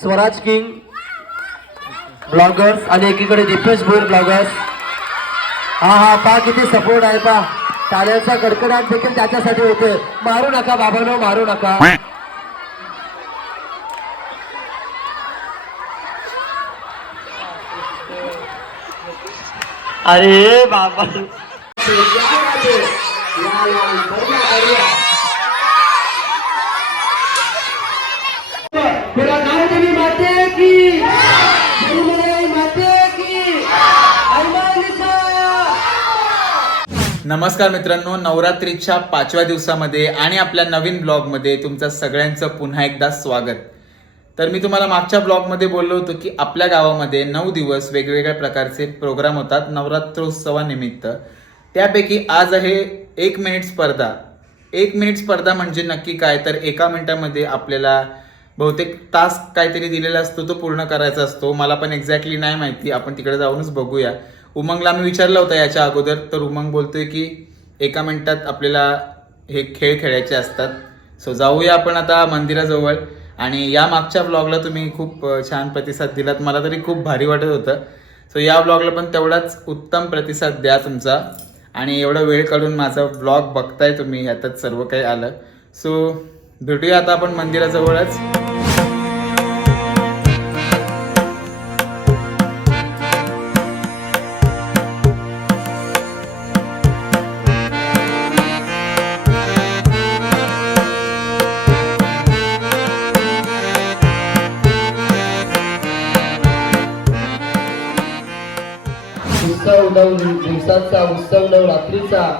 Swaraj king bloggers आणि एकीकडे Deepesh Bhor bloggers. हा हा पा किती सपोर्ट आहे पा टाळ्यांचा कडकडाट देखील त्याच्यासाठी होते मारू नका बाबांनो मारू नका. अरे बाबा. नमस्कार मित्रांनो नवरात्रीच्या पाचव्या दिवसामध्ये आणि आपल्या नवीन ब्लॉगमध्ये तुमचं सगळ्यांचं पुन्हा एकदा स्वागत. तर मी तुम्हाला मागच्या ब्लॉगमध्ये बोललो होतो की आपल्या गावामध्ये नऊ दिवस वेगवेगळ्या प्रकारचे प्रोग्राम होतात नवरात्रोत्सवानिमित्त. त्यापैकी आज आहे एक मिनिट स्पर्धा. एक मिनिट स्पर्धा म्हणजे नक्की काय? तर एका मिनिटामध्ये आपल्याला बहुतेक टास्क काहीतरी दिलेला असतो तो पूर्ण करायचा असतो. मला पण एक्झॅक्टली नाही माहिती. आपण तिकडे जाऊनच बघूया. उमंगला मी विचारलं होतं याच्या अगोदर. तर उमंग बोलतोय की एका मिनिटात आपल्याला हे खेळ खेळायचे असतात. सो जाऊया आपण आता मंदिराजवळ. आणि या मागच्या ब्लॉगला तुम्ही खूप छान प्रतिसाद दिलात. मला तरी खूप भारी वाटत होतं. सो या ब्लॉगला पण तेवढाच उत्तम प्रतिसाद द्या तुमचा. आणि एवढा वेळ काढून माझा ब्लॉग बघताय तुम्ही. ह्यातच सर्व काही आलं. सो भेटूया आता आपण मंदिराजवळच. उत्सव नऊ उत्सव नऊ रात्रीचा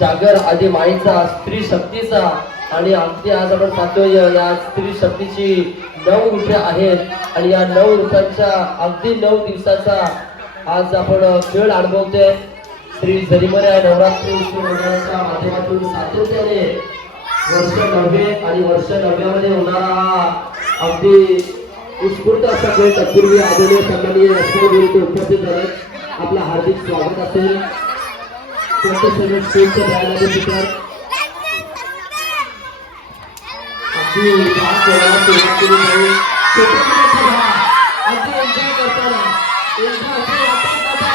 जागर आधी माईचा स्त्री शक्तीचा आणि अगदी आज आपण पाहतोय या स्त्री शक्तीची नऊ रूपे आहेत आणि या नऊ रूपांच्या अगदी नऊ दिवसाचा आज आपण खेळ अनुभवतोय. श्री झरीमऱ्या नवरात्री मंडळाच्या माध्यमातून सातत्याने वर्ष नववे आणि वर्ष नवव्यामध्ये होणारा हा अगदी उत्स्फूर्त असा खेळ तत्पूर्वी आदरणीय सन्माननीय राष्ट्रपती उपस्थित झाले आपलं हार्दिक स्वागत असेल. कोणते सर्व स्टेजच्या जायला सुरुवात केली अगदी करताना. एकदा असे वाटत आता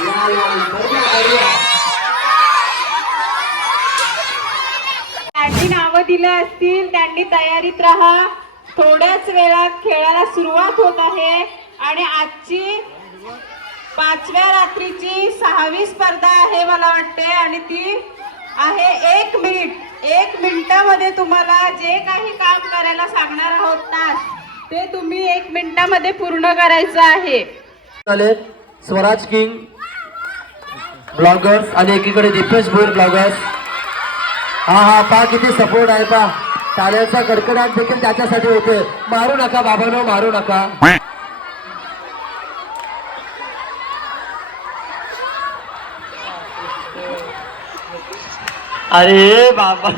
या, या, बढिया, बढिया. त्यांनी नावं दिलं असतील त्यांनी तयारीत राहा. थोड्याच वेळात खेळाला सुरुवात होत आहे. आणि आजची पाचव्या रात्रीची सहावी स्पर्धा आहे मला वाटते आणि ती आहे. एक मिनिट. एक मिनिटामध्ये तुम्हाला जे काही काम करायला सांगणार आहोत तास ते तुम्ही एक मिनिटामध्ये पूर्ण करायचं आहे. झाले स्वराज किंग ब्लॉगर्स आणि एकीकडे दीपेश भोईर ब्लॉगर्स. हा हा पा किती सपोर्ट आहे पा टाळ्याचा कडकडाट देखील त्याच्यासाठी होते मारू नका बाबानो मारू नका. अरे बाबा.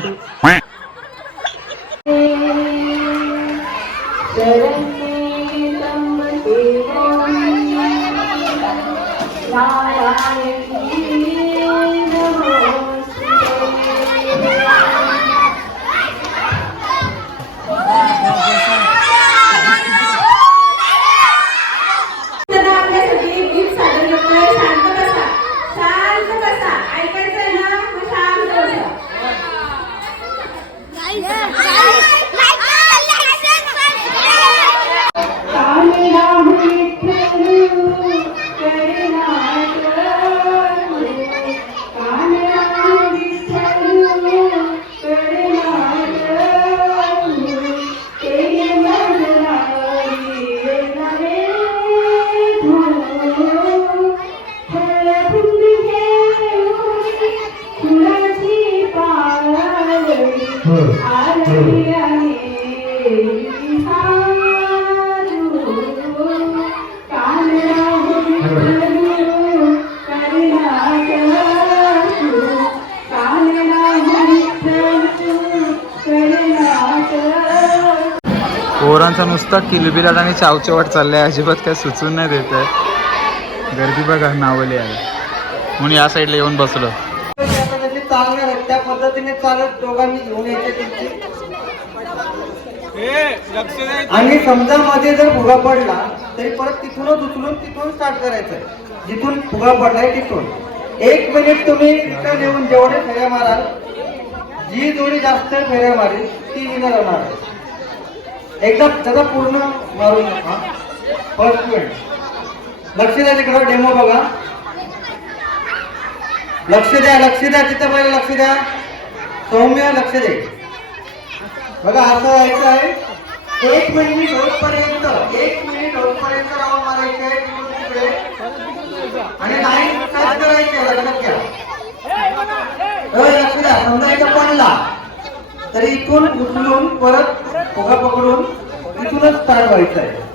नुसतं किलबिलाट आणि चावचवट चाललाय अजिबात काय सुचून नाही देत आहे. गर्दी बघा नावली आहे म्हणून या साईडला येऊन बसलो. चालणार त्या पद्धतीने चालत दोघांनी घेऊन यायचे आणि समजा मध्ये जर फुगा पडला तरी परत तिथूनच उचलून तिथून स्टार्ट करायचं. जिथून फुगा पडलाय तिथून. एक मिनिट तुम्ही तिथं येऊन जेवढे फेऱ्या माराल जी जोडी जास्त फेऱ्या मारेल ती विनर होणार आहे. एकदा त्याचा पूर्ण मारून नका फर्स्ट पॉइंट लक्ष द्या तिकडं डेमो बघा. लक्ष द्या लक्ष द्या तिथं पहिले लक्ष द्या. सौम्य लक्ष दे. बघा असं व्हायचं आहे. एक मिनिट होतपर्यंत एक मिनिट होतपर्यंत राऊंड मारायचे तिकडे. आणि लाईन टच करायची लक्षात घ्या. लक्ष द्या समजा इथं पडला. तरी इथून उचलून परत फुगा पकडून इथूनच स्टार्ट व्हायचं आहे.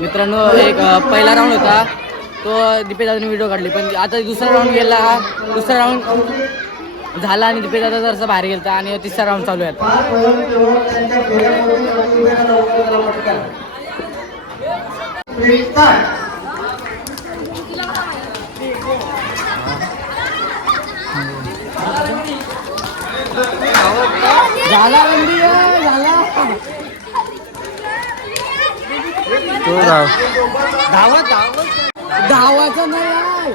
मित्रांनो एक पहिला राऊंड होता. तो दादाने व्हिडिओ काढली पण आता दुसरा राऊंड गेला हा. दुसरा राऊंड झाला आणि दादा जरसा बाहेर गेलता आणि तिसरा राऊंड चालू आहे झाला बंदी आहे, झाला. धावाचा नाही आहे.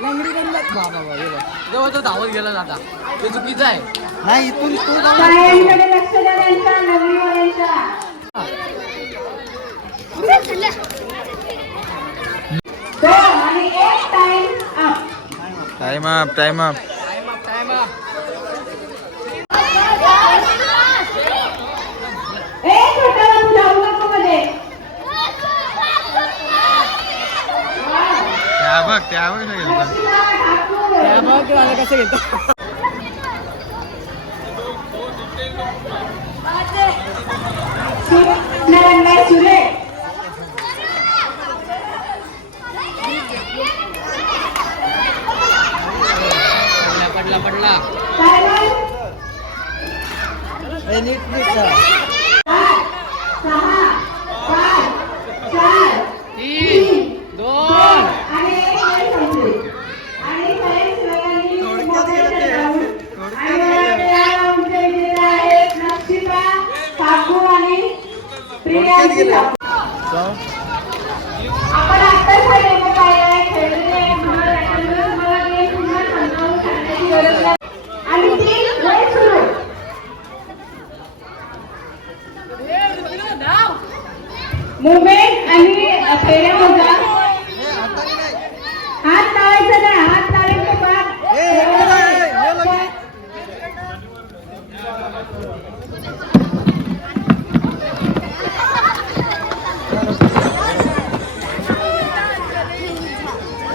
लंगडी बंद बाबा बाबा हे बघ. जेव्हा तो धावत गेला जाता ते चुकीचं आहे. नाही इथून तू time up time up time up एक छोटा बाबू जाऊ नको मध्ये त्या बघ त्या बघ रक्षिता ठाकूर त्या बघ ते मला कसं घेतो. नारायणबाई सुरे पडला पडला नीट नीट जा. सहा पाच चार तीन दोन आणि एक वेळ संपली. आणि बरेच लोकांनी मोबाईलचे राऊंड आणि या राऊंडचे विजेते आहेत नक्षिता ठाकूर आणि प्रियांशी ठाकूर. आपण आत्ताच हा डेमो पाहिलाय खेळलेले आहे. तुम्हाला त्याच्यामुळे तुम्हाला game पुन्हा समजावून सांगण्याची गरज नाही. आणि ती वेळ सुरू मुवमेंट आणि फेऱ्या मोजा हात लावायचा नाही हात लावायचं पाठ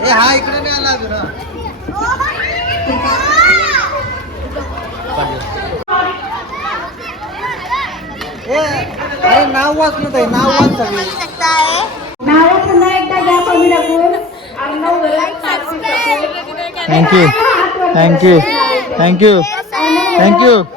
ए हा इकडे नाही आला अजून हा. ए, अरे नाव वाचलं ताई नाव वाच सगळी नाव पुन्हा एकदा घ्या कमी टाकून Arnav गलाट Sakshi Thank you.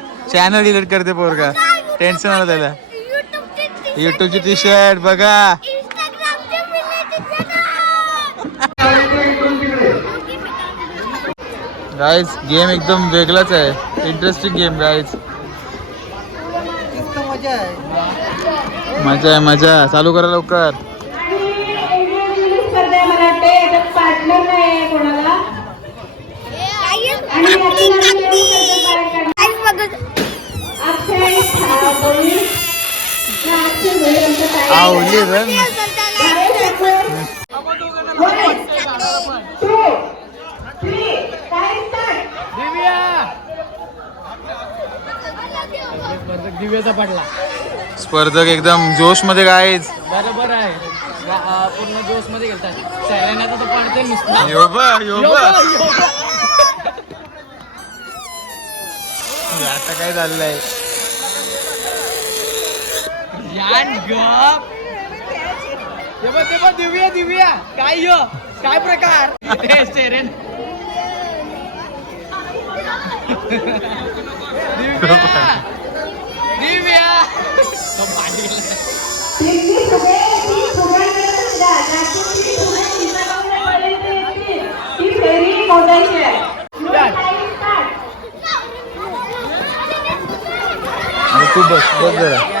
Channel delete करते पोरगा. टेन्शन आलं त्याला. युट्यूबचे टी शर्ट बघा. गाईज गेम एकदम वेगळाच आहे. इंटरेस्टिंग गेम गाईज किस्त मजा आहे. मजा आहे मजा. चालू करा लवकर. Time start. दिव्याचा पडला स्पर्धक एकदम जोशमध्ये काय बरोबर आहे. पूर्ण जोशमध्ये गेलतात सैराण्याचा तर पडते नुसतं आता काय चाललंय? छान गप. ते बघ दिव्या दिव्या. काय यो? काय प्रकार? दिव्या. दिव्या. खूप बस बस जरा.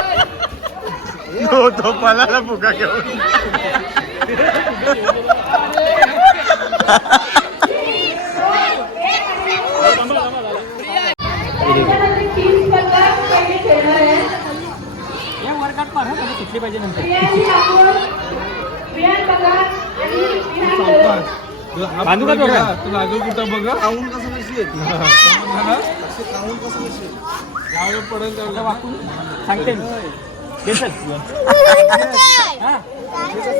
तो तो पलाला फुका घेऊन. सुटली पाहिजे नंतर. बांधू का तुला तुला अजून कुठं बघा काऊन कसं नशी येते काऊन कसं नशी पडेल त्याला वाकून सांगते मी.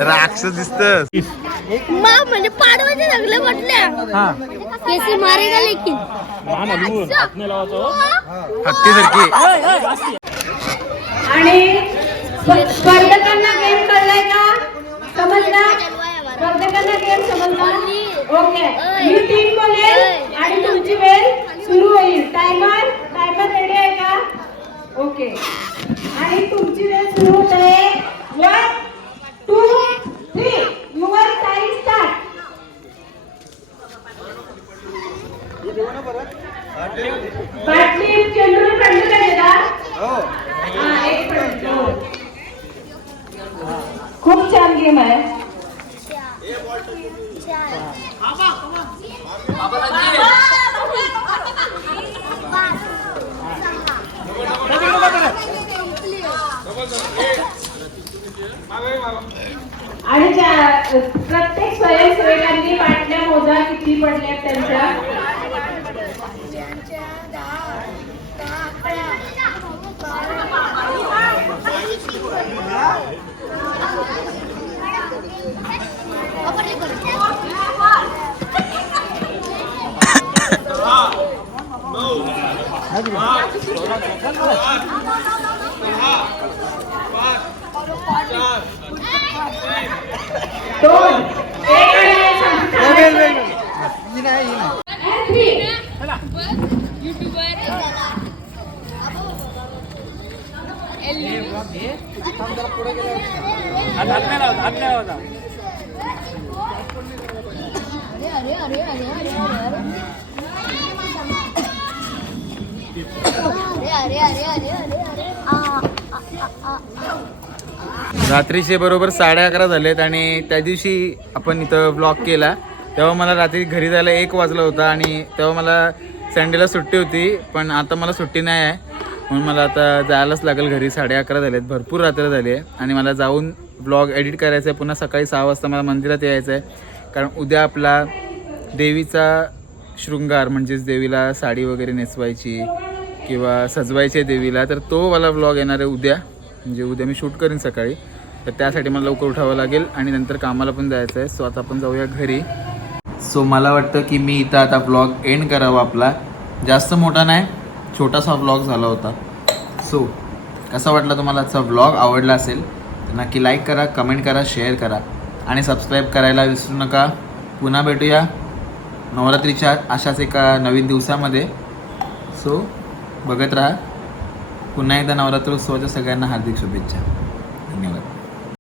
राक्षस दिसत मा म्हणजे पाडवाचे सगळे म्हटल्या. केसी मारेगा लेकिन हत्ती सारखी आणि स्प- स्पर्धकांना गेम कळलाय का समजला? स्पर्धकांना गेम समजला? ओके मी तीन बोलेल आणि तुमची वेळ सुरू होईल. टायमर टायमर रेडी आहे का? ओके. आणि तुमची वेळ सुरू होत आहे one two three. Your time start बाटली चेंडू पडली का दादा? हा, एक. हो. खूप छान गेम आहे. आणि त्या- प्रत्येक स्वयंसेवकांनी बाटल्या मोजा किती पडल्या त्यांच्या? दोन Tony! रात्रीचे बरोबर साडे अकरा झालेत आणि त्या दिवशी आपण इथं ब्लॉग केला. तेव्हा मला रात्री घरी जायला एक वाजला होता आणि तेव्हा मला संडेला सुट्टी होती पण आता मला सुट्टी नाही आहे. म्हणून मला आता जायलाच लागेल घरी. साडे अकरा झालेत भरपूर रात्र झाली आहे. आणि मला जाऊन ब्लॉग एडिट करायचा आहे. पुन्हा सकाळी सहा वाजता मला मंदिरात यायचं आहे. कारण उद्या आपला देवीचा शृंगार म्हणजेच देवीला साडी वगैरे नेसवायची किंवा सजवायची आहे देवीला तर तो मला ब्लॉग येणार आहे उद्या. म्हणजे उद्या मी शूट करीन सकाळी. तर त्यासाठी मला लवकर उठावं लागेल आणि नंतर कामाला पण जायचं आहे. सो आता आपण जाऊया घरी. सो मला वाटतं की मी इथं आता ब्लॉग एंड करावा आपला. जास्त मोठा नाही छोटासा ब्लॉग झाला होता. सो कसा वाटला तुम्हाला आजचा व्लॉग आवडला असेल तर नक्की लाईक करा कमेंट करा शेअर करा. आणि सबस्क्राईब करायला विसरू नका. पुन्हा भेटूया. नवरात्रीच्या अशाच एका नवीन दिवसामध्ये. सो बघत राहा. पुन्हा एकदा नवरात्र उत्सवाच्या सगळ्यांना हार्दिक शुभेच्छा.